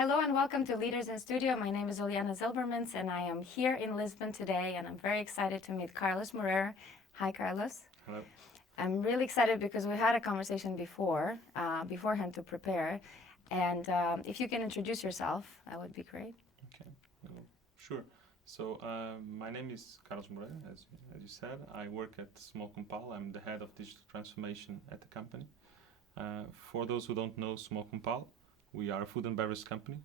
Hello and welcome to Leaders in Studio. My name is Juliana Zilbermans and I am here in Lisbon today and I'm very excited to meet Carlos Moreira. Hi, Carlos. Hello. I'm really excited because we had a conversation beforehand to prepare. And if you can introduce yourself, that would be great. Okay, sure. So my name is Carlos Moreira, as you said. I work at SUMOL+COMPAL. I'm the head of digital transformation at the company. For those who don't know SUMOL+COMPAL, we are a food and beverage company,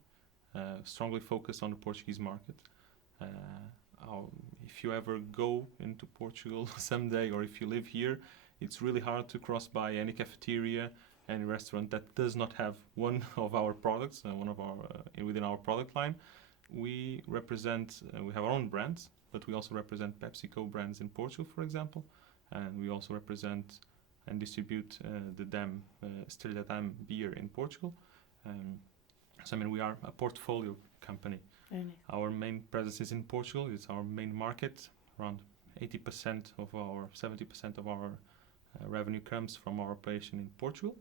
strongly focused on the Portuguese market. If you ever go into Portugal someday, or if you live here, it's really hard to cross by any cafeteria, any restaurant that does not have one of our products, within our product line. We represent, we have our own brands, but we also represent PepsiCo brands in Portugal, for example, and we also represent and distribute the DAM, Estrela Damm beer in Portugal. So we are a portfolio company. Really? Our main presence is in Portugal. It's our main market. Around 70% of our revenue comes from our operation in Portugal.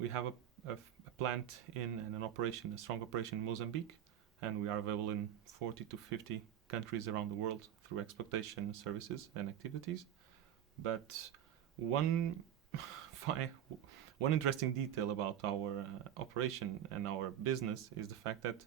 We have a plant and a strong operation in Mozambique, and we are available in 40 to 50 countries around the world through exportation services and activities. But one interesting detail about our operation and our business is the fact that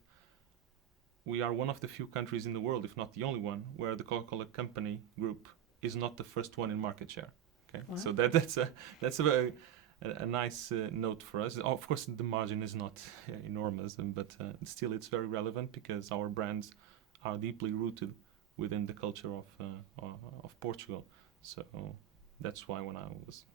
we are one of the few countries in the world, if not the only one, where the Coca-Cola company group is not the first one in market share. Okay, wow. So that's a nice note for us. Of course, the margin is not enormous, but still it's very relevant because our brands are deeply rooted within the culture of Portugal. So that's why when I was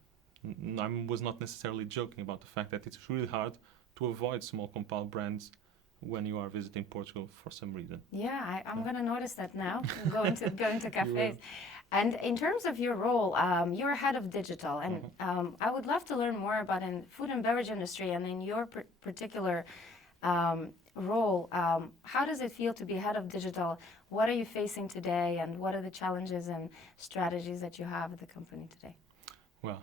not necessarily joking about the fact that it's really hard to avoid SUMOL+COMPAL brands when you are visiting Portugal for some reason. Yeah, I'm going to notice that now, going to cafes. And in terms of your role, you're head of digital, and I would love to learn more about in food and beverage industry and in your particular role. How does it feel to be head of digital? What are you facing today, and what are the challenges and strategies that you have at the company today? Well,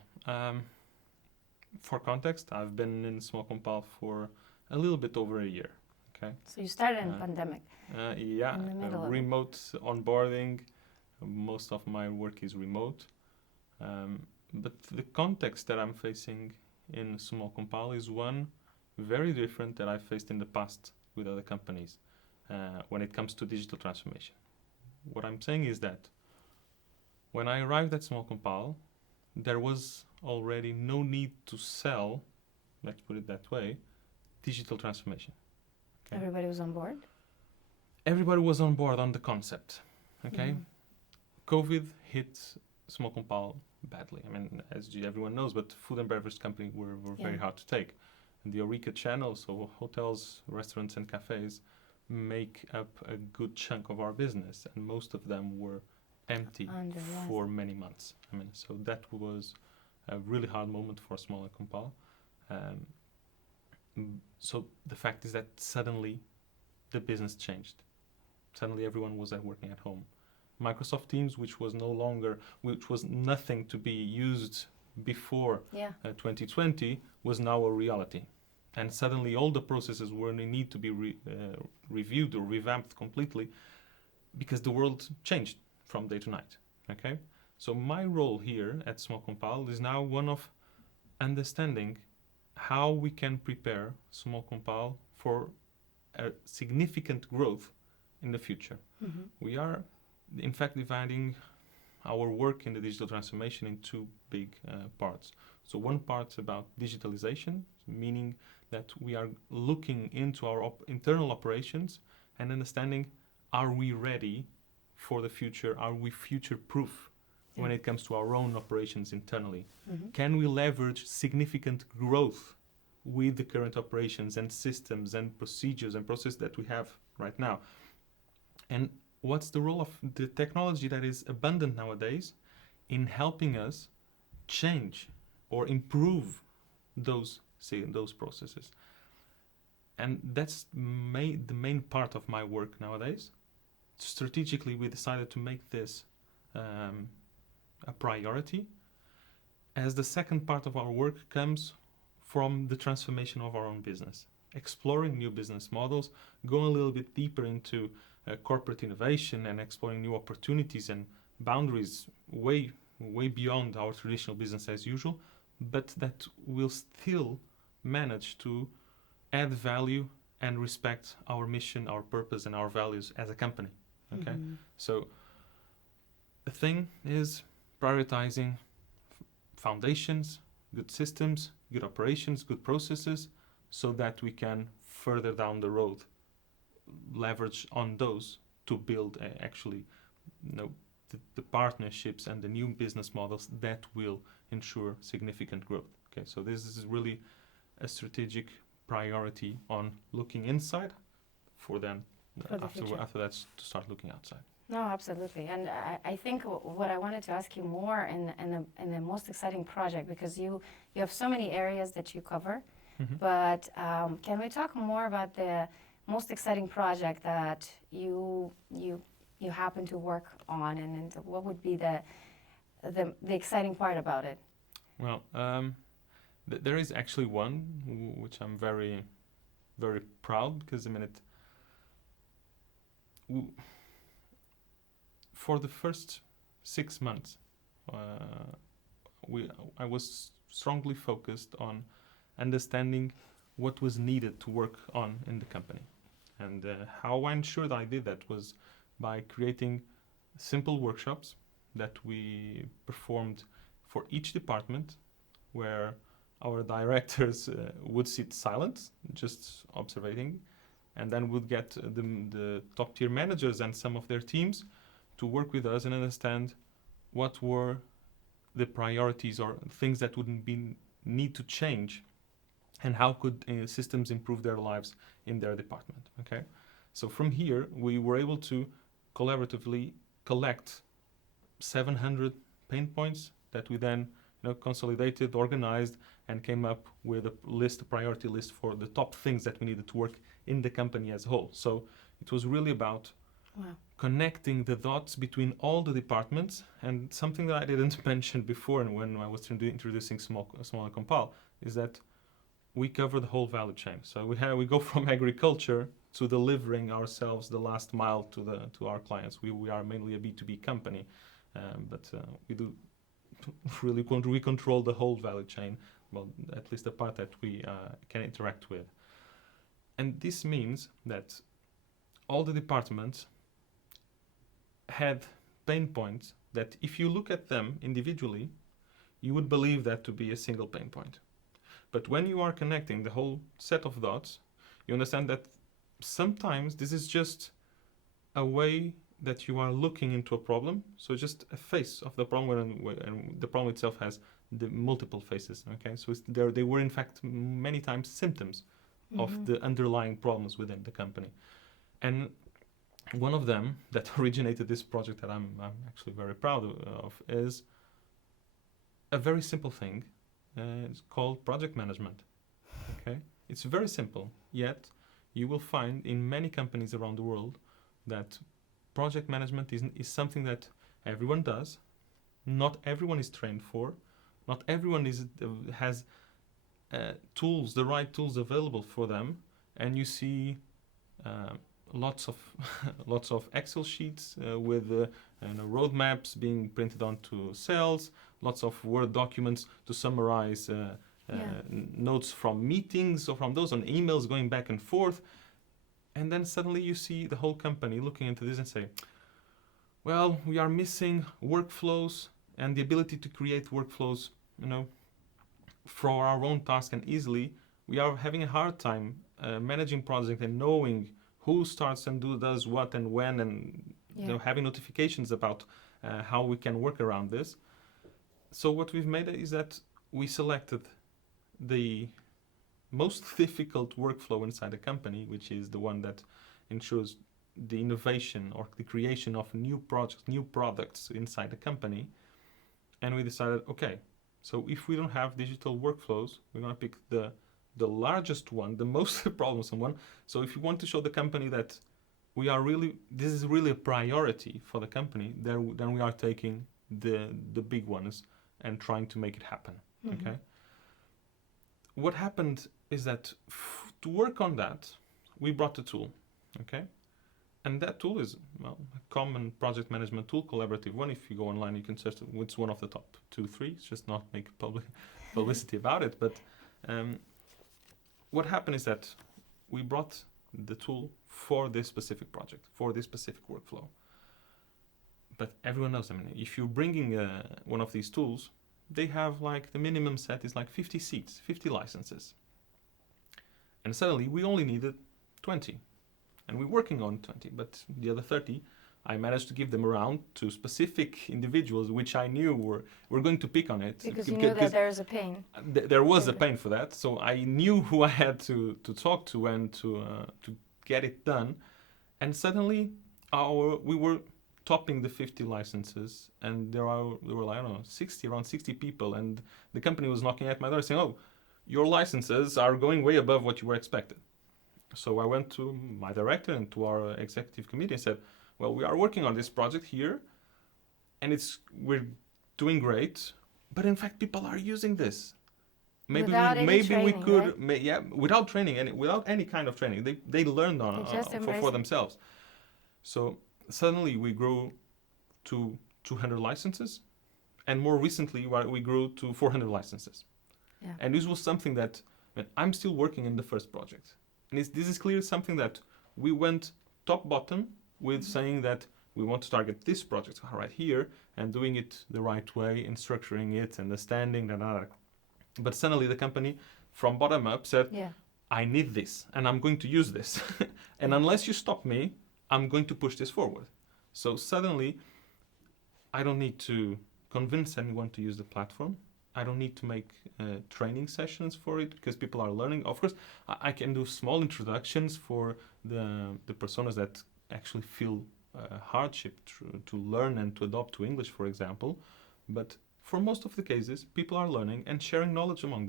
for context, I've been in SUMOL+COMPAL for a little bit over a year. Okay. So you started in pandemic. Yeah, in the middle remote onboarding. Most of my work is remote. But the context that I'm facing in SUMOL+COMPAL is one very different that I faced in the past with other companies when it comes to digital transformation. What I'm saying is that when I arrived at SUMOL+COMPAL, there was already no need to sell, let's put it that way, digital transformation. Okay. Everybody was on board? Everybody was on board on the concept. Okay. COVID hit SUMOL+COMPAL badly. As everyone knows, but food and beverage company were very hard to take. And the HoReCa channel, so hotels, restaurants and cafes, make up a good chunk of our business, and most of them were empty for many months. So that was a really hard moment for SUMOL+COMPAL. So the fact is that suddenly the business changed. Suddenly everyone was working at home. Microsoft Teams, which was nothing to be used before 2020, was now a reality. And suddenly all the processes were need to be reviewed or revamped completely because the world changed from day to night. Okay? So my role here at SUMOL+COMPAL is now one of understanding how we can prepare SUMOL+COMPAL for a significant growth in the future. We are, in fact, dividing our work in the digital transformation in two big parts. So one part's about digitalization, meaning that we are looking into our internal operations and understanding, are we ready for the future? Are we future-proof when it comes to our own operations internally? Can we leverage significant growth with the current operations and systems and procedures and processes that we have right now? And what's the role of the technology that is abundant nowadays in helping us change or improve those processes? And that's the main part of my work nowadays. Strategically, we decided to make this a priority, as the second part of our work comes from the transformation of our own business. exploring new business models, going a little bit deeper into corporate innovation and exploring new opportunities and boundaries way beyond our traditional business as usual, but that will still manage to add value and respect our mission, our purpose, and our values as a company. Okay, so the thing is prioritizing foundations, good systems, good operations, good processes, so that we can further down the road leverage on those to build actually, the partnerships and the new business models that will ensure significant growth. Okay, so this is really a strategic priority on looking inside for then after that to start looking outside. No, absolutely. And I think what I wanted to ask you more in the most exciting project, because you have so many areas that you cover, but can we talk more about the most exciting project that you happen to work on, and what would be the exciting part about it? Well, there is actually one which I'm very, very proud, because for the first 6 months, I was strongly focused on understanding what was needed to work on in the company. And how I ensured I did that was by creating simple workshops that we performed for each department, where our directors would sit silent, just observing, and then would get the top tier managers and some of their teams to work with us and understand what were the priorities or things that wouldn't need to change, and how could systems improve their lives in their department. Okay, so from here we were able to collaboratively collect 700 pain points that we then consolidated, organized, and came up with a priority list for the top things that we needed to work in the company as a whole. So it was really about connecting the dots between all the departments. And something that I didn't mention before, and when I was introducing SUMOL+COMPAL, is that we cover the whole value chain. So we go from agriculture to delivering ourselves the last mile to our clients. We are mainly a B2B company, but we do really we control the whole value chain. Well, at least the part that we can interact with. And this means that all the departments had pain points that if you look at them individually, you would believe that to be a single pain point. But when you are connecting the whole set of dots, you understand that sometimes this is just a way that you are looking into a problem. So just a face of the problem, and the problem itself has the multiple faces. Okay, so they were in fact many times symptoms of the underlying problems within the company. And one of them that originated this project that I'm actually very proud of is a very simple thing. It's called project management. Okay, it's very simple, yet you will find in many companies around the world that project management is something that everyone does. Not everyone is trained for. Not everyone has tools, the right tools available for them. And you see lots of Excel sheets with roadmaps being printed onto cells, lots of Word documents to summarize notes from meetings or from those on emails going back and forth. And then suddenly you see the whole company looking into this and say, well, we are missing workflows and the ability to create workflows, for our own task and easily. We are having a hard time managing projects and knowing who starts and does what and when, and having notifications about how we can work around this. So what we've made is that we selected the most difficult workflow inside the company, which is the one that ensures the innovation or the creation of new projects, new products inside the company. And we decided, okay, so if we don't have digital workflows, we're going to pick the largest one, the most problemsome one. So if you want to show the company that this is really a priority for the company, then we are taking the big ones and trying to make it happen. Okay. What happened is that to work on that, we brought a tool, okay? And that tool is, well, a common project management tool, collaborative one. If you go online, you can search it. It's one of the top 2, 3. It's just not make publicity about it. But what happened is that we brought the tool for this specific project, for this specific workflow. But everyone knows, I mean, if you're bringing one of these tools, they have like the minimum set is like 50 seats, 50 licenses. And suddenly we only needed 20. And we're working on 20, but the other 30, I managed to give them around to specific individuals, which I knew were going to pick on it. Because you knew that there's a pain. There was a pain for that, so I knew who I had to talk to and to get it done. And suddenly, we were topping the 50 licenses, and there were like, I don't know, around 60 people, and the company was knocking at my door saying, "Oh, your licenses are going way above what you were expected." So I went to my director and to our executive committee and said, "Well, we are working on this project here, and we're doing great, but in fact, people are using this. Maybe we could, right? Without training and without any kind of training, they learned for themselves." So suddenly we grew to 200 licenses, and more recently we grew to 400 licenses. Yeah. And this was something that I'm still working in the first project. And this is clearly something that we went top bottom with saying that we want to target this project right here and doing it the right way and structuring it, understanding that. But suddenly the company from bottom up said, I need this and I'm going to use this. And unless you stop me, I'm going to push this forward. So suddenly I don't need to convince anyone to use the platform. I don't need to make training sessions for it because people are learning. Of course, I can do small introductions for the personas that actually feel hardship to learn and to adopt to English, for example. But for most of the cases, people are learning and sharing knowledge among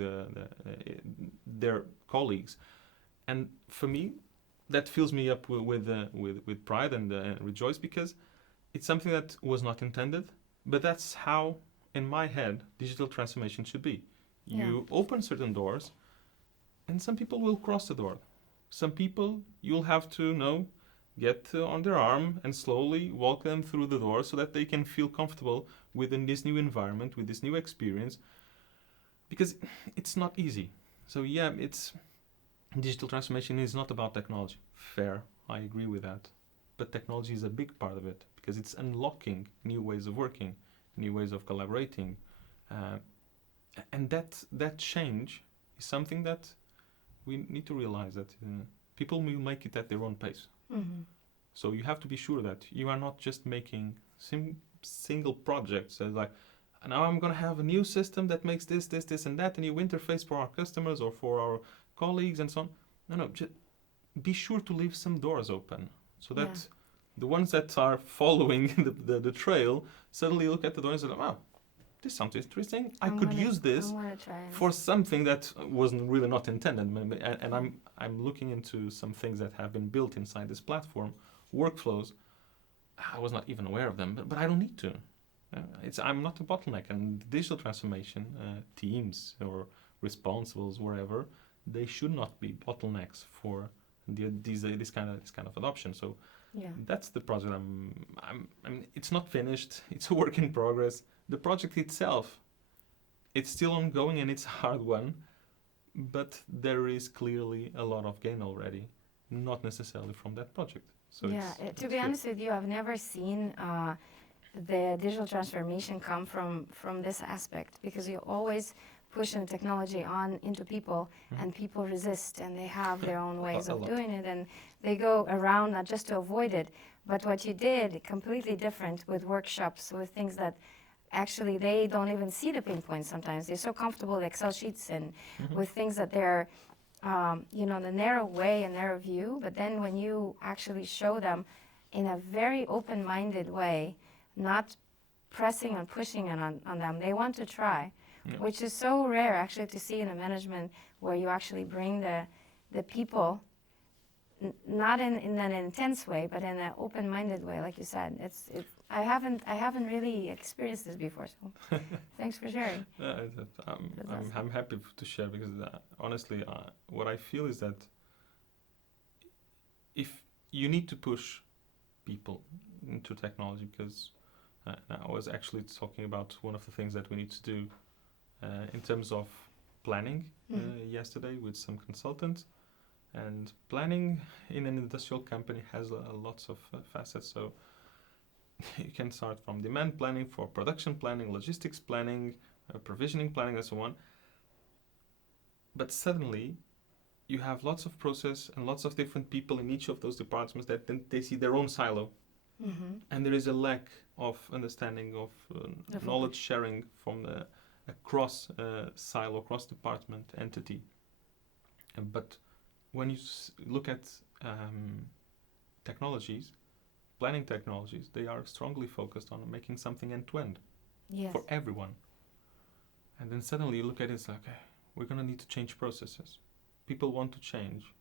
their colleagues. And for me, that fills me up with pride and rejoice because it's something that was not intended, but that's how, in my head, digital transformation should be. You open certain doors, and some people will cross the door. Some people you'll have to get on their arm and slowly walk them through the door so that they can feel comfortable within this new environment, with this new experience, because it's not easy. So digital transformation is not about technology. Fair, I agree with that. But technology is a big part of it because it's unlocking new ways of working, new ways of collaborating, and that change is something that we need to realize that people will make it at their own pace. Mm-hmm. So you have to be sure that you are not just making single projects like, now I'm going to have a new system that makes this, and that, a new interface for our customers or for our colleagues and so on. No, just be sure to leave some doors open so that the ones that are following the trail suddenly look at the door and say, "Oh, this sounds interesting. I could use this for something that wasn't really not intended." And I'm looking into some things that have been built inside this platform, workflows. I was not even aware of them, but I don't need to. I'm not a bottleneck. And digital transformation teams or responsibles, wherever, they should not be bottlenecks for this kind of adoption. So. Yeah. That's the project. I mean, it's not finished. It's a work in progress. The project itself, it's still ongoing and it's a hard one, but there is clearly a lot of gain already, not necessarily from that project. So to be honest with you, I've never seen the digital transformation come from this aspect, because you always pushing technology on into people, and people resist, and they have their own ways of doing it, and they go around not just to avoid it. But what you did completely different with workshops, with things that actually they don't even see the pain points sometimes. They're so comfortable with Excel sheets and with things that they're the narrow way and narrow view. But then when you actually show them in a very open-minded way, not pressing and pushing on them, they want to try. Which is so rare actually to see in a management where you actually bring the people, not in an intense way, but in an open-minded way, like you said. I haven't really experienced this before, so thanks for sharing. I'm happy to share because honestly, what I feel is that if you need to push people into technology, because I was actually talking about one of the things that we need to do in terms of planning yesterday with some consultants. And planning in an industrial company has lots of facets. So you can start from demand planning for production planning, logistics planning, provisioning planning, and so on. But suddenly, you have lots of process and lots of different people in each of those departments that then they see their own silo. And there is a lack of understanding of knowledge sharing from the across silo, cross department entity. But when you look at technologies, planning technologies, they are strongly focused on making something end-to-end for everyone. And then suddenly you look at it, it's like, okay, we're going to need to change processes. People want to change.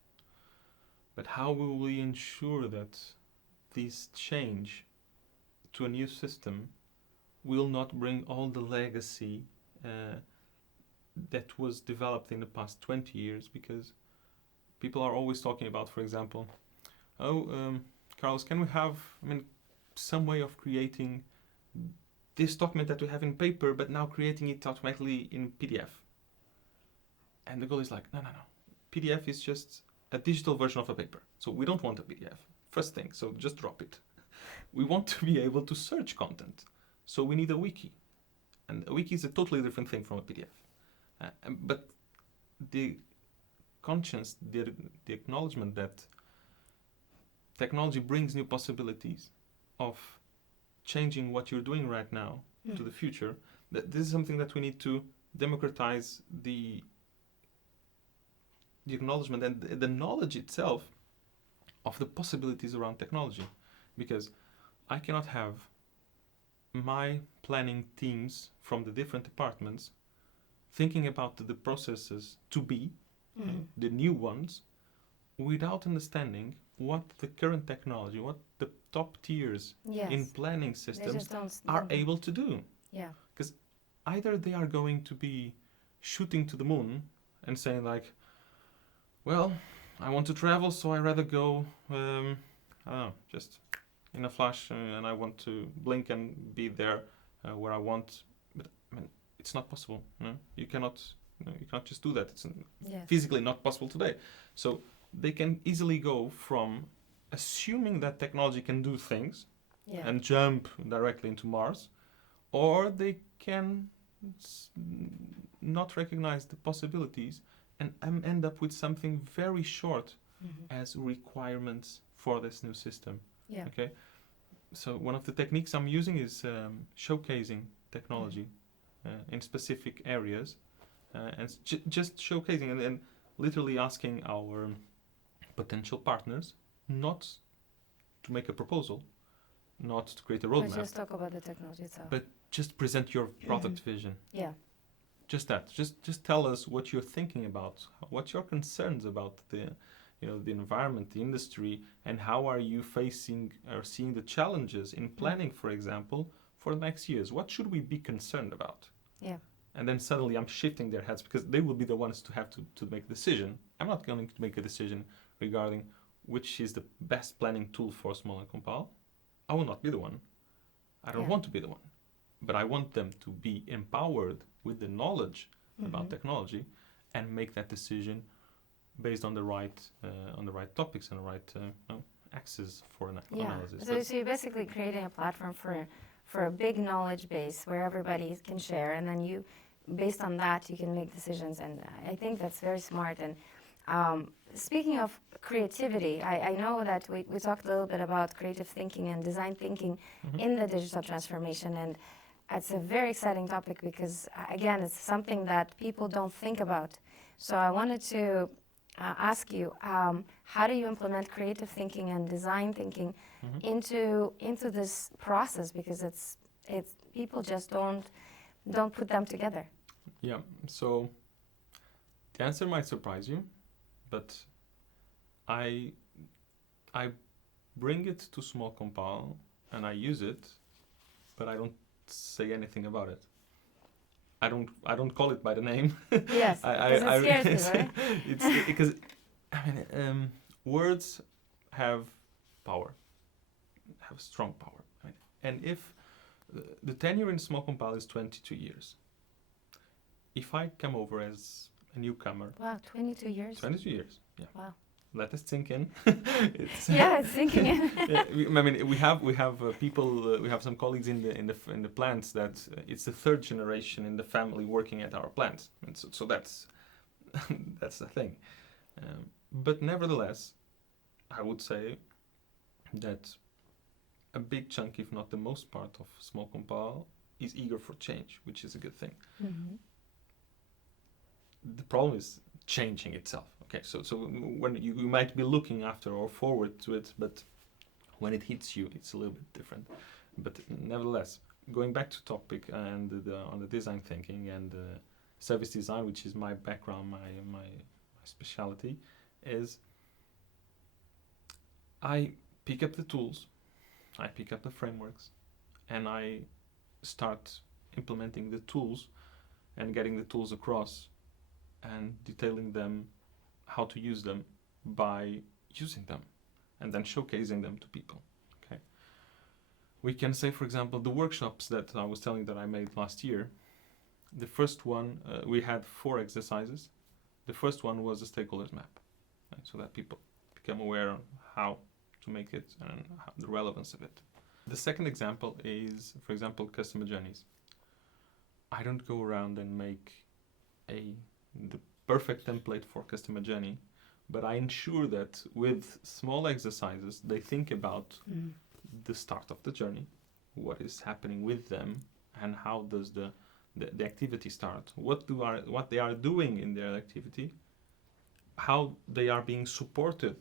But how will we ensure that this change to a new system will not bring all the legacy that was developed in the past 20 years? Because people are always talking about, for example, Carlos, can we have, some way of creating this document that we have in paper, but now creating it automatically in PDF? And the goal is like, no. PDF is just a digital version of a paper. So we don't want a PDF. First thing, so just drop it. We want to be able to search content. So we need a wiki. And a wiki is a totally different thing from a PDF. But the conscience, the acknowledgement that technology brings new possibilities of changing what you're doing right now to the future, that this is something that we need to democratize the acknowledgement and the knowledge itself of the possibilities around technology. Because I cannot have my planning teams from the different departments thinking about the processes to be, the new ones, without understanding what the current technology, what the top tiers in planning systems are able to do. Yeah. Because either they are going to be shooting to the moon and saying like, well, I want to travel, so I rather go, just in a flash, and I want to blink and be there where I want. But it's not possible. No? You cannot just do that. It's physically not possible today. So they can easily go from assuming that technology can do things and jump directly into Mars, or they can not recognize the possibilities and end up with something very short as requirements for this new system. Yeah. Okay. So one of the techniques I'm using is showcasing technology in specific areas, and just showcasing and literally asking our potential partners not to make a proposal, not to create a roadmap. But just talk about the technology itself. But just present your product vision. Yeah. Just that. Just tell us what you're thinking about, what your concerns about the environment, the industry, and how are you facing or seeing the challenges in planning, for example, for the next years. What should we be concerned about? Yeah. And then suddenly I'm shifting their heads because they will be the ones to have to make a decision. I'm not going to make a decision regarding which is the best planning tool for SUMOL+COMPAL. I will not be the one. I don't want to be the one. But I want them to be empowered with the knowledge about technology and make that decision based on the right topics and the right axes for analysis. So you're basically creating a platform for a big knowledge base where everybody can share, and then you, based on that, you can make decisions. And I think that's very smart. And speaking of creativity, I know that we talked a little bit about creative thinking and design thinking in the digital transformation, and it's a very exciting topic because, again, it's something that people don't think about. So I wanted to ask you, how do you implement creative thinking and design thinking into this process? Because it's people just don't put them together. Yeah. So the answer might surprise you, but I bring it to SUMOL+COMPAL and I use it, but I don't say anything about it. I don't call it by the name. Yes, because it scares you, right? It's because words have power, have strong power. Right? And if the tenure in SUMOL+COMPAL is 22 years, if I come over as a newcomer, Wow, 22 years. 22 years, yeah. Wow. Let us sink in. Yeah, it's sinking in. Yeah, I mean, we have people. We have some colleagues in the plants that it's the third generation in the family working at our plants, and so that's that's the thing. But nevertheless, I would say that a big chunk, if not the most part of SUMOL+COMPAL, is eager for change, which is a good thing. Mm-hmm. The problem is changing itself. Okay, so when you might be looking after or forward to it, but when it hits you, it's a little bit different. But nevertheless, going back to topic and on the design thinking and service design, which is my background, my specialty, is I pick up the tools, I pick up the frameworks, and I start implementing the tools and getting the tools across and detailing them, how to use them by using them and then showcasing them to people. Okay, we can say, for example, the workshops that I was telling that I made last year. The first one, we had 4 exercises. The first one was a stakeholders map, right? So that people become aware of how to make it and the relevance of it. The second example is, for example, customer journeys. I don't go around and make the perfect template for customer journey, but I ensure that with small exercises, they think about the start of the journey, what is happening with them, and how does the activity start, what they are doing in their activity, how they are being supported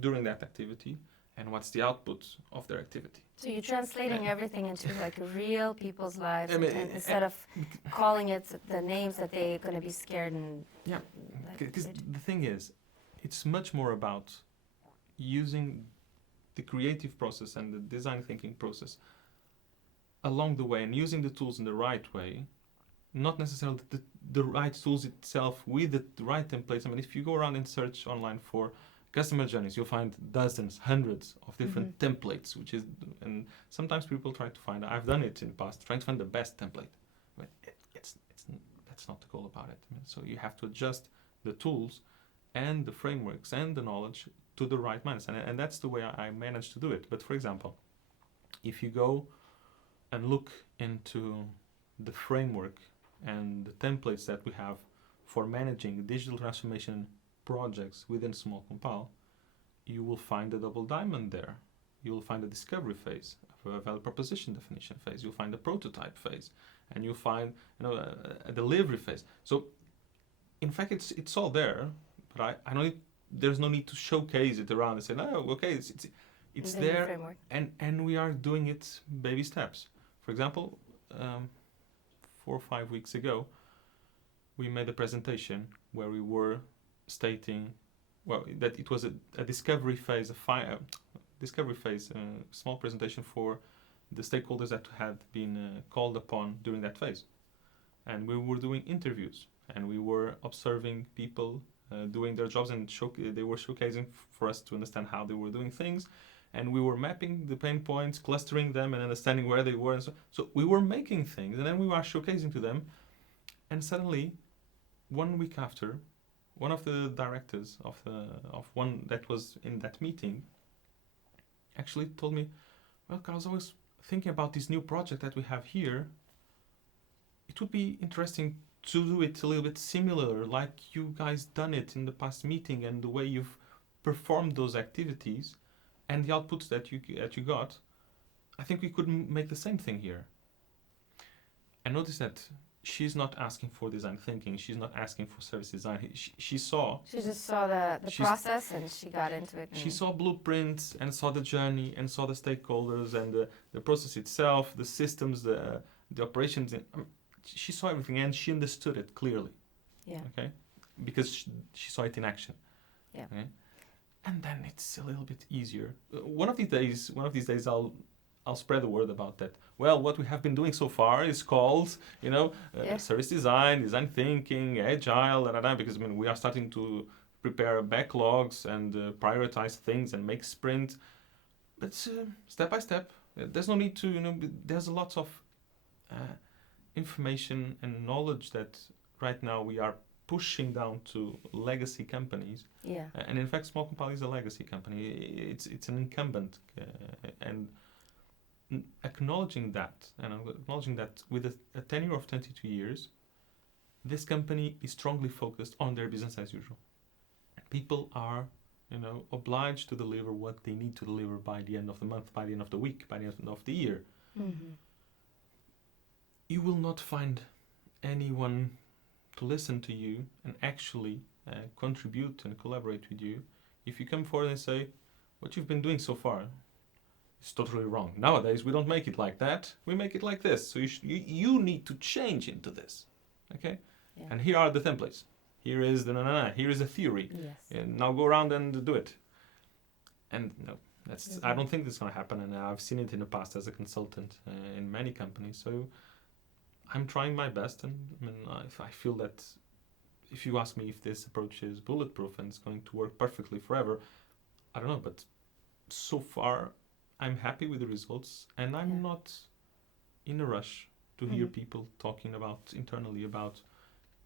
during that activity, and what's the output of their activity. So you're translating everything into like real people's lives, I mean, instead of calling it the names that they're going to be scared and. Yeah, because the thing is, it's much more about using the creative process and the design thinking process along the way and using the tools in the right way, not necessarily the right tools itself with the right templates. I mean, if you go around and search online for customer journeys, you'll find dozens, hundreds of different templates, and sometimes people try to find, I've done it in the past, trying to find the best template. But that's not the goal about it. I mean, so you have to adjust the tools and the frameworks and the knowledge to the right mindset. And that's the way I managed to do it. But for example, if you go and look into the framework and the templates that we have for managing digital transformation projects within SUMOL+COMPAL, you will find a double diamond there. You will find a discovery phase, a value proposition definition phase. You'll find a prototype phase, and you'll find a delivery phase. So, in fact, it's all there. But I don't. There's no need to showcase it around and say, no, okay, it's there, and we are doing it baby steps. For example, 4 or 5 weeks ago, we made a presentation where we were stating, that it was a discovery phase, small presentation for the stakeholders that had been called upon during that phase. And we were doing interviews, and we were observing people doing their jobs, and they were showcasing for us to understand how they were doing things. And we were mapping the pain points, clustering them, and understanding where they were. And so we were making things, and then we were showcasing to them. And suddenly, 1 week after, one of the directors of one that was in that meeting actually told me, well, Carlos, I was thinking about this new project that we have here. It would be interesting to do it a little bit similar, like you guys done it in the past meeting, and the way you've performed those activities and the outputs that you got. I think we could make the same thing here. I noticed that she's not asking for design thinking. She's not asking for service design. She just saw the process, and she got into it. She saw blueprints and saw the journey and saw the stakeholders and the process itself, the systems, the operations. She saw everything, and she understood it clearly. Yeah. Okay, because she saw it in action. Yeah. Okay? And then it's a little bit easier. One of these days, I'll spread the word about that. Well, what we have been doing so far is called, service design thinking, agile, because we are starting to prepare backlogs and prioritize things and make sprints. But step by step. There's no need to, there's a lot of information and knowledge that right now we are pushing down to legacy companies. Yeah. And in fact, SUMOL+COMPAL is a legacy company. It's an incumbent. And acknowledging that with a tenure of 22 years, this company is strongly focused on their business as usual. People are, obliged to deliver what they need to deliver by the end of the month, by the end of the week, by the end of the year. Mm-hmm. You will not find anyone to listen to you and actually contribute and collaborate with you if you come forward and say, what you've been doing so far is totally wrong. Nowadays, we don't make it like that. We make it like this. So you need to change into this. Okay? Yeah. And here are the templates. Here is here is a theory. Yes. And now go around and do it. And no, Mm-hmm. I don't think that's going to happen. And I've seen it in the past as a consultant in many companies. So I'm trying my best. And if I feel that, if you ask me if this approach is bulletproof and it's going to work perfectly forever, I don't know. But so far, I'm happy with the results. And I'm not in a rush to hear people talking internally about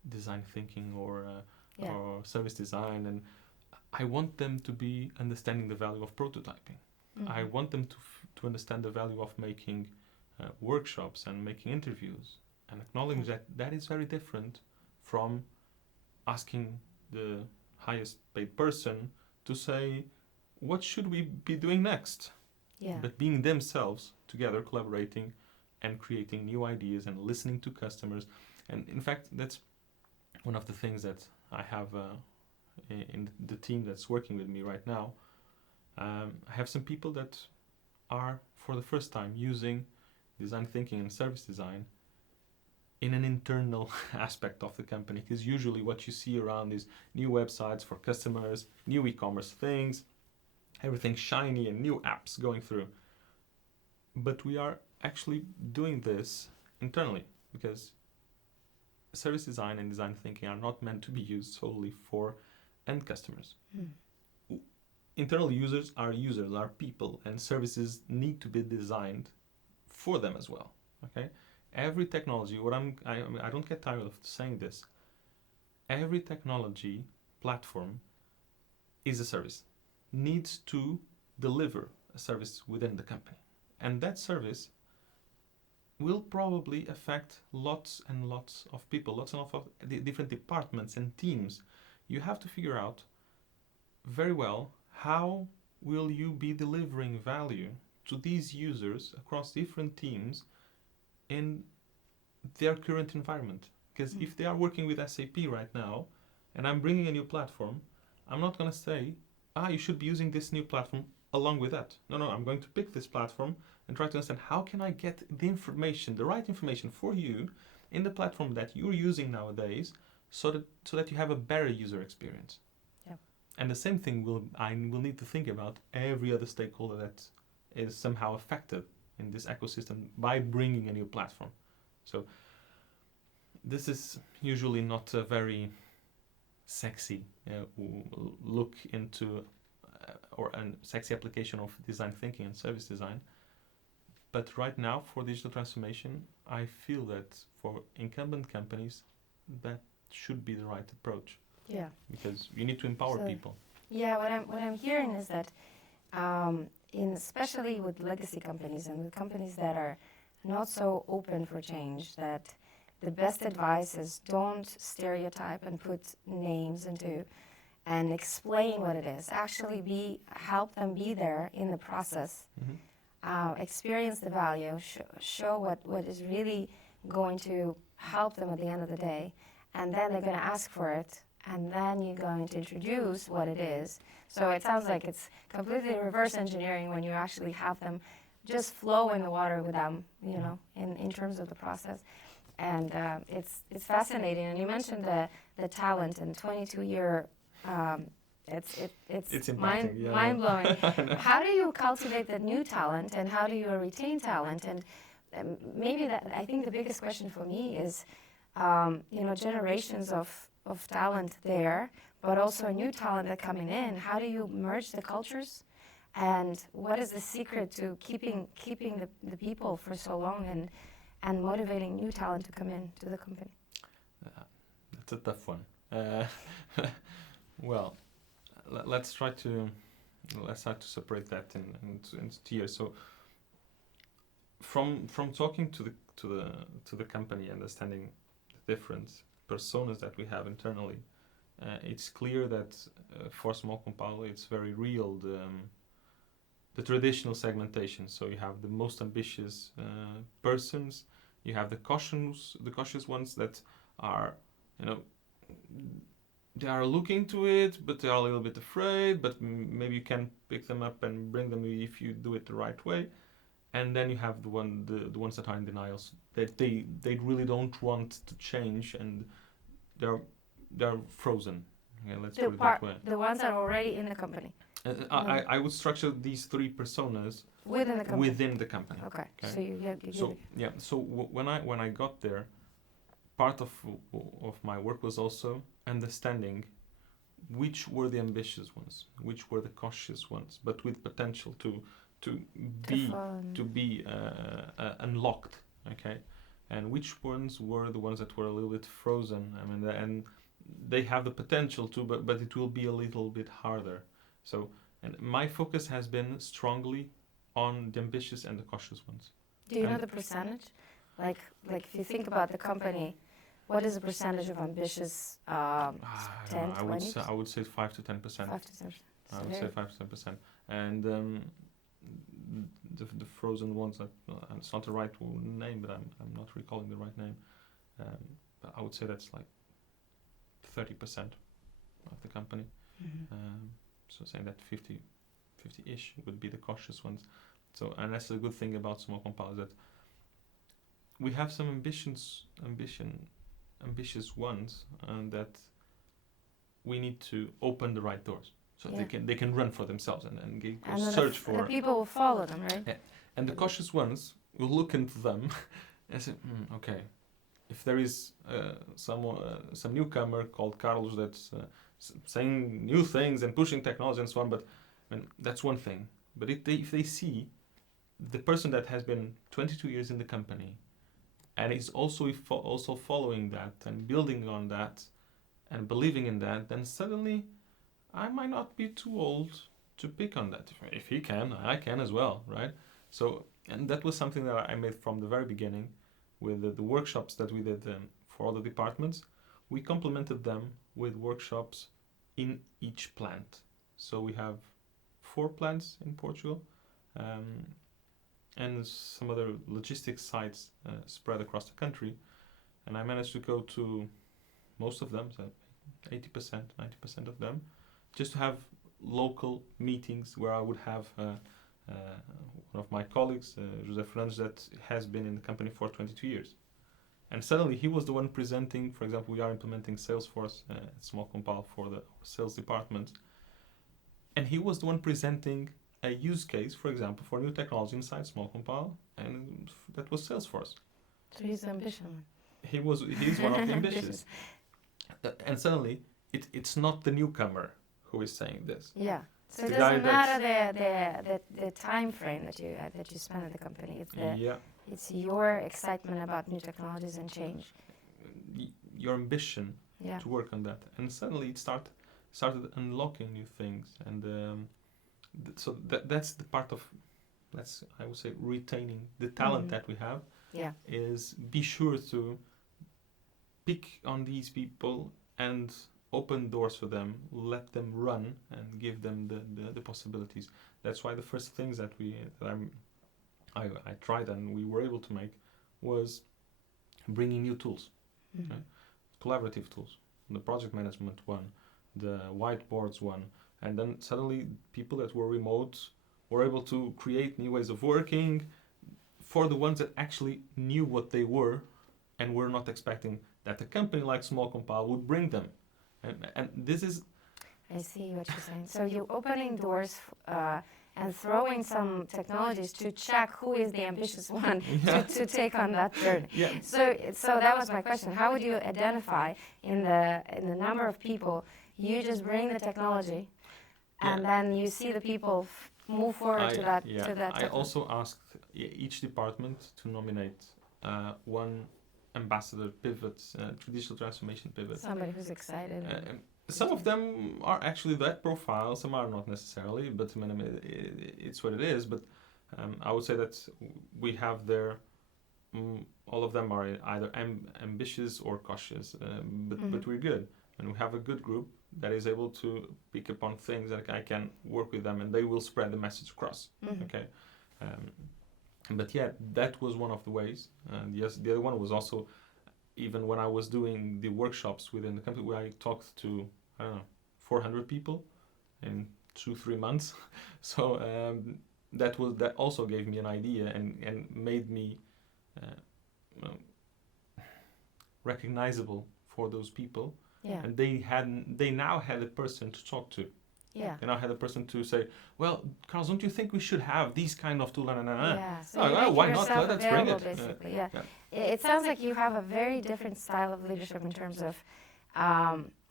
design thinking or service design, and I want them to be understanding the value of prototyping. Mm-hmm. I want them to understand the value of making workshops and making interviews, and acknowledging that is very different from asking the highest paid person to say, what should we be doing next? But being themselves together, collaborating and creating new ideas and listening to customers. And in fact, that's one of the things that I have in the team that's working with me right now. I have some people that are, for the first time, using design thinking and service design in an internal aspect of the company. Because usually what you see around is new websites for customers, new e-commerce things, everything shiny and new apps going through. But we are actually doing this internally, because service design and design thinking are not meant to be used solely for end customers. Internal users, are people, and services need to be designed for them as well. Okay, every technology. I don't get tired of saying this. Every technology platform is a service, needs to deliver a service within the company, and that service will probably affect lots and lots of people, lots and lots of the different departments and teams. You have to figure out very well how will you be delivering value to these users across different teams in their current environment. Because if they are working with SAP right now, and I'm bringing a new platform, I'm not going to say, you should be using this new platform along with that. No, I'm going to pick this platform and try to understand how can I get the information, the right information for you in the platform that you're using nowadays, so that you have a better user experience. Yep. And the same thing I will need to think about every other stakeholder that is somehow affected in this ecosystem by bringing a new platform. So this is usually not a very sexy look into or a sexy application of design thinking and service design. But right now, for digital transformation, I feel that for incumbent companies, that should be the right approach. Yeah. Because you need to empower people. Yeah, what I'm hearing is that, especially with legacy companies and with companies that are not so open for change, that the best advice is don't stereotype and put names into and explain what it is. Actually help them be there in the process. Mm-hmm. Experience the value, show what is really going to help them at the end of the day, and then they're going to ask for it, and then you're going to introduce what it is. So it sounds like it's completely reverse engineering when you actually have them just flow in the water with them, in terms of the process. And it's fascinating. And you mentioned the talent and 22-year. It's mind-blowing. How do you cultivate the new talent, and how do you retain talent? And maybe I think the biggest question for me is, generations of of talent there, but also new talent that coming in. How do you merge the cultures? And what is the secret to keeping the people for so long and motivating new talent to come in to the company? That's a tough one. Well, let's try to separate that into tiers. So from talking to the company, understanding the different personas that we have internally, it's clear that for SUMOL+COMPAL it's very real, the traditional segmentation. So you have the most ambitious persons, you have the cautious ones that are, they are looking to it, but they are a little bit afraid, but maybe you can pick them up and bring them if you do it the right way. And then you have the ones that are in denials, that they really don't want to change, and they're frozen. Okay, let's put it that way. The ones that are already in the company. I would structure these three personas within the company. Okay. So you So when I got there, part of my work was also understanding which were the ambitious ones, which were the cautious ones, but with potential to be unlocked, okay, and which ones were the ones that were a little bit frozen. I mean, and they have the potential to, but it will be a little bit harder. So, and my focus has been strongly on the ambitious and the cautious ones. Do you know the percentage? Like if you think about the company, what is the percentage of ambitious? 10, I would say 5 to 10%. 5 to 10%. I would say 5 to 10%. And the frozen ones, it's not the right name, but I'm not recalling the right name. But I would say that's like 30% of the company. Mm-hmm. So saying that 50-ish would be the cautious ones. So, and that's the good thing about SUMOL+COMPAL, is that we have some ambitious ones, and that we need to open the right doors, so they can run for themselves and search for. The people will follow them, right? Yeah. And the cautious ones will look into them and say, okay, if there is some newcomer called Carlos that's saying new things and pushing technology and so on, but I mean, that's one thing. But if they see the person that has been 22 years in the company and is also following that and building on that and believing in that, then suddenly I might not be too old to pick on that. If he can, I can as well, right? So, and that was something that I made from the very beginning with the workshops that we did for all the departments. We complemented them with workshops in each plant. So we have 4 plants in Portugal, and some other logistics sites spread across the country. And I managed to go to most of them, so 80%, 90% of them, just to have local meetings where I would have one of my colleagues, José Fernandes, that has been in the company for 22 years. And suddenly he was the one presenting. For example, we are implementing Salesforce at SUMOL+COMPAL for the sales department. And he was the one presenting a use case, for example, for new technology inside SUMOL+COMPAL, and that was Salesforce. So he's the ambition one. He's one of the ambitious. And suddenly, it's not the newcomer who is saying this. Yeah. So it doesn't matter the time frame that you spend at the company. It's your excitement about new technologies and change. Your ambition to work on that, and suddenly it started unlocking new things, and so that's the part of, I would say, retaining the talent that we have. Yeah. Is be sure to pick on these people and open doors for them, let them run, and give them the possibilities. That's why the first things that I tried and we were able to make was bringing new tools, right? Collaborative tools, the project management one, the whiteboards one, and then suddenly people that were remote were able to create new ways of working for the ones that actually knew what they were and were not expecting that a company like SUMOL+COMPAL would bring them. And this is... I see what you're saying. So you're opening doors, and throwing some technologies to check who is the ambitious one to take on that journey. Yeah. So that was my question. How would you identify in the number of people? You just bring the technology, and then you see the people move forward to that. I also asked each department to nominate one ambassador pivot, digital transformation pivot. Somebody who's excited. Some of them are actually that profile, some are not necessarily, but I mean, it's what it is. But I would say that we have there, all of them are either ambitious or cautious, but we're good. And we have a good group that is able to pick upon things that I can work with them and they will spread the message across. Okay. But yeah, that was one of the ways. Yes, the other one was also, even when I was doing the workshops within the company, where I talked to, I don't know, 400 people in 2-3 months. So that also gave me an idea and made me recognizable for those people. Yeah. And they now had a person to talk to. Yeah. And I had a person to say, well, Carlos, don't you think we should have these kind of tool? Yeah. So why not? Let's bring it. Basically, yeah. It sounds like you have a very different style of leadership in terms of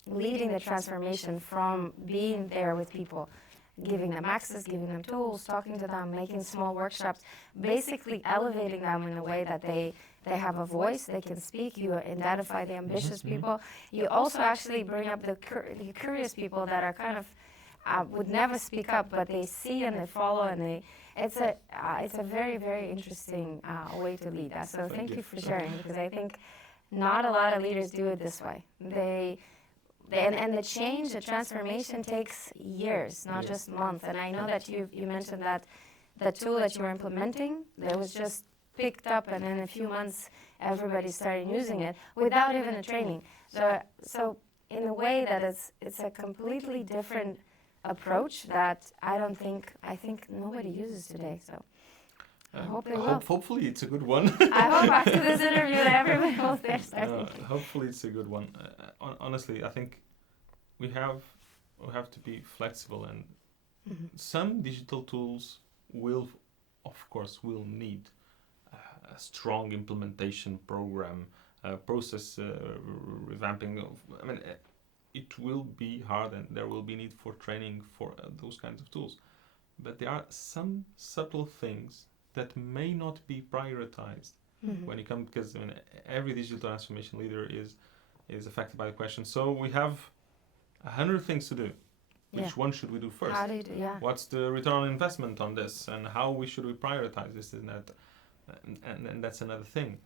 leading the transformation from being there with people, giving them access, giving them tools, talking to them, making small workshops, basically elevating them in a way that they have a voice, they can speak. You identify the ambitious people. You also actually bring up the curious people that are kind of would never speak up, but they see and they follow, and it's a very, very interesting way to lead. So thank you for sharing, because I think not a lot of leaders do it this way. And the change, the transformation takes years, not just months. And I know that you mentioned that the tool that you were implementing, that was just picked up, and in a few months everybody started using it without even a training. So in a way that it's a completely different approach that I think nobody uses today. So I hope they will. Hopefully it's a good one. I hope after this interview that everybody will start thinking. Hopefully it's a good one. Honestly, I think we have to be flexible, and some digital tools will need a strong implementation program, process revamping. It will be hard, and there will be need for training for those kinds of tools. But there are some subtle things that may not be prioritized when it comes, because every digital transformation leader is affected by the question. So we have 100 things to do. Which one should we do first? How do you do? Yeah. What's the return on investment on this, and how should we prioritize this and that? And that's another thing.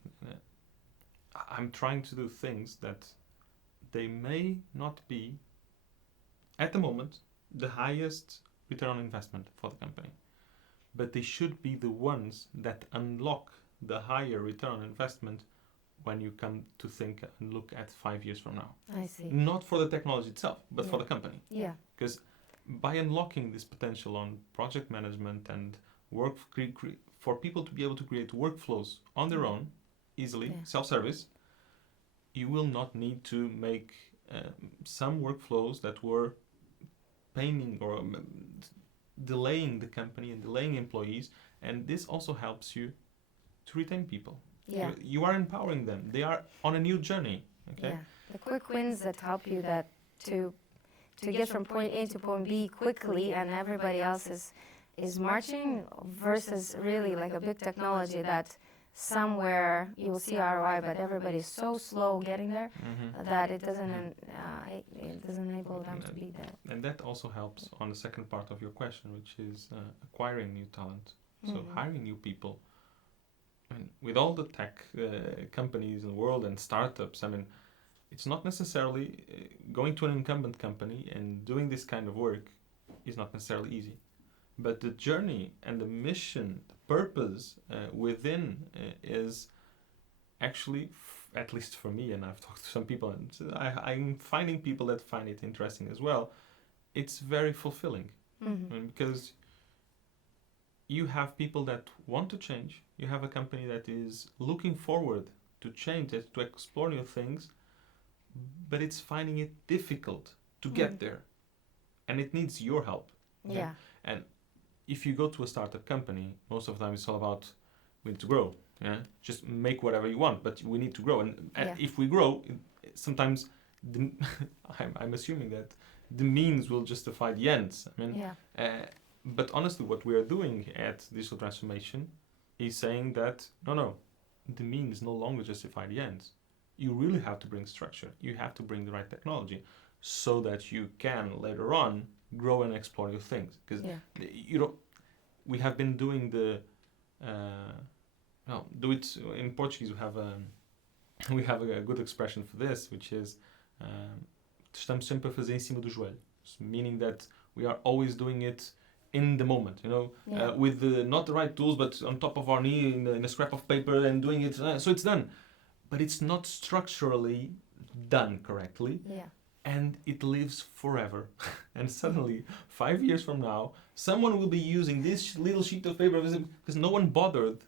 I'm trying to do things that they may not be, at the moment, the highest return on investment for the company. But they should be the ones that unlock the higher return on investment when you come to think and look at 5 years from now. I see. Not for the technology itself, but for the company. Yeah. Because by unlocking this potential on project management and work for people to be able to create workflows on their own, easily, self-service, you will not need to make some workflows that were paining or delaying the company and delaying employees. And this also helps you to retain people. Yeah. You are empowering them. They are on a new journey. Okay. Yeah. The quick wins that help you to get from point A to point B quickly, and everybody else is marching, versus really like a big technology that somewhere you will see ROI, but everybody's so slow getting there that it doesn't enable them to be there. And that also helps on the second part of your question, which is acquiring new talent. So hiring new people. With all the tech companies in the world and startups, it's not necessarily going to an incumbent company and doing this kind of work is not necessarily easy. But the journey and the mission, the purpose within is actually, at least for me, and I've talked to some people, and I'm finding people that find it interesting as well, it's very fulfilling. Because you have people that want to change, you have a company that is looking forward to change, to explore new things, but it's finding it difficult to get there. And it needs your help. Yeah. And if you go to a startup company, most of the time it's all about we need to grow. Yeah, just make whatever you want, but we need to grow. And if we grow, sometimes I'm assuming that the means will justify the ends. I mean, but honestly, what we are doing at Digital Transformation is saying that no, the means no longer justify the ends. You really have to bring structure. You have to bring the right technology, so that you can later on grow and explore your things. Because we have been doing the do it in Portuguese. We have a good expression for this, which is estamos sempre a fazer em cima do joelho, meaning that we are always doing it in the moment, with not the right tools, but on top of our knee in a scrap of paper and doing it, so it's done. But it's not structurally done correctly, and it lives forever. And suddenly, 5 years from now, someone will be using this little sheet of paper because no one bothered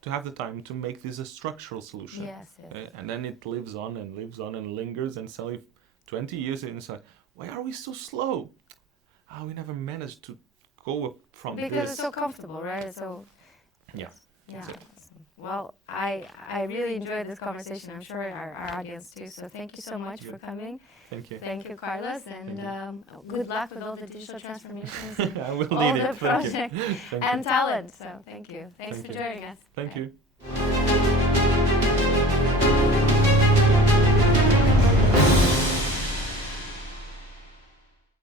to have the time to make this a structural solution. Yes. And then it lives on and lives on and lingers, and suddenly 20 years in, it's like, why are we so slow? We never managed to go from because this. It's so comfortable, right? So yeah. Well, I really enjoyed this conversation. I'm sure our audience too. So thank you so much for coming. Thank you. Thank you, Carlos, and good luck with all the digital transformations and I will all need the it. projects Thank and you. talent. So thank you. Thanks Thank for you. joining us. Thank Bye. you.